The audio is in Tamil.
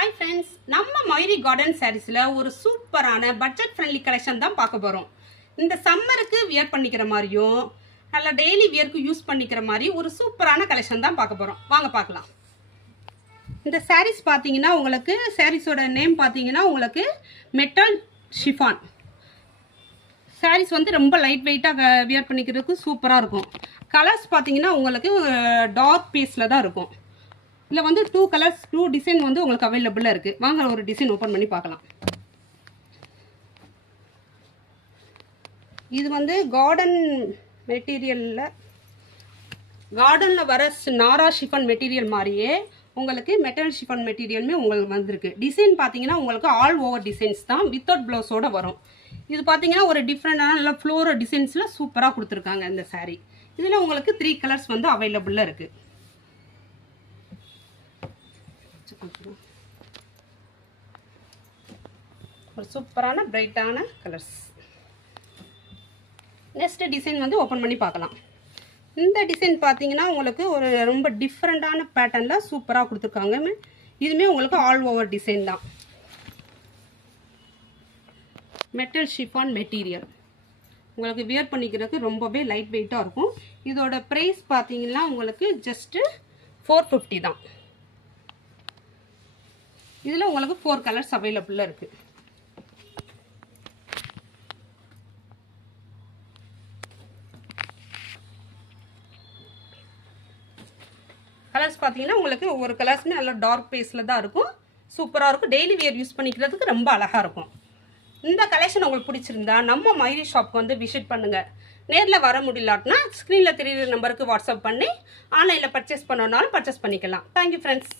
ஹாய் ஃப்ரெண்ட்ஸ், நம்ம மயூரி கார்டன் சாரீஸில் ஒரு சூப்பரான பட்ஜெட் ஃப்ரெண்ட்லி கலெக்ஷன் தான் பார்க்க போகிறோம். இந்த சம்மருக்கு வியர் பண்ணிக்கிற மாதிரியும் நல்லா டெய்லி வியருக்கு யூஸ் பண்ணிக்கிற மாதிரி ஒரு சூப்பரான கலெக்ஷன் தான் பார்க்க போகிறோம். வாங்க பார்க்கலாம். இந்த சாரீஸ் பார்த்தீங்கன்னா உங்களுக்கு சாரீஸோட நேம் பார்த்தீங்கன்னா உங்களுக்கு மெட்டல் ஷிஃபான் சாரீஸ் வந்து ரொம்ப லைட் வெயிட்டாக வியர் பண்ணிக்கிறதுக்கு சூப்பராக இருக்கும். கலர்ஸ் பார்த்தீங்கன்னா உங்களுக்கு டார்க் பீஸில் தான் இருக்கும். இதில் வந்து 2 கலர்ஸ் 2 டிசைன் வந்து உங்களுக்கு அவைலபிளாக இருக்குது. வாங்க ஒரு டிசைன் ஓப்பன் பண்ணி பார்க்கலாம். இது வந்து கார்டனில் வர நாரா ஷிஃபான் மெட்டீரியல் மாதிரியே உங்களுக்கு மெட்டல் ஷிஃபான் மெட்டீரியலுமே உங்களுக்கு வந்திருக்கு. டிசைன் பார்த்தீங்கன்னா உங்களுக்கு ஆல் ஓவர் டிசைன்ஸ் தான் வித்தவுட் ப்ளவுஸோடு வரும். இது பார்த்தீங்கன்னா ஒரு டிஃப்ரெண்டான நல்லா ஃப்ளோரல் டிசைன்ஸில் சூப்பராக கொடுத்துருக்காங்க இந்த சாரீ. இதில் உங்களுக்கு 3 கலர்ஸ் வந்து அவைலபிளாக இருக்குது. ஒரு சூப்பரான பிரைட்டான கலர்ஸ். நெக்ஸ்ட் டிசைன் வந்து ஓப்பன் பண்ணி பார்க்கலாம். இந்த டிசைன் பார்த்தீங்கன்னா உங்களுக்கு ஒரு ரொம்ப டிஃப்ரெண்டான பேட்டர்னில் சூப்பராக கொடுத்துருக்காங்க. இதுவுமே உங்களுக்கு ஆல் ஓவர் டிசைன் தான். மெட்டல் ஷிஃபான் மெட்டீரியல் உங்களுக்கு வியர் பண்ணிக்கிறதுக்கு ரொம்பவே லைட் வெயிட்டாக இருக்கும். இதோட ப்ரைஸ் பார்த்தீங்கன்னா உங்களுக்கு ஜஸ்ட்டு 450 தான். இதில் உங்களுக்கு 4 கலர்ஸ் அவைலபிளாக இருக்குது. கலர்ஸ் பார்த்தீங்கன்னா உங்களுக்கு ஒவ்வொரு கலர்ஸுமே நல்லா டார்க் பேஸில் தான் இருக்கும். சூப்பராக இருக்கும். டெய்லி வியர் யூஸ் பண்ணிக்கிறதுக்கு ரொம்ப அழகாக இருக்கும். இந்த கலெக்ஷன் உங்களுக்கு பிடிச்சிருந்தா நம்ம மயூரி ஷாப்க்கு வந்து விசிட் பண்ணுங்கள். நேரில் வர முடியலாட்டினா ஸ்க்ரீனில் தெரியுற நம்பருக்கு வாட்ஸ்அப் பண்ணி ஆன்லைனில் பர்ச்சேஸ் பண்ணனாலும் பர்ச்சேஸ் பண்ணிக்கலாம். Thank you friends.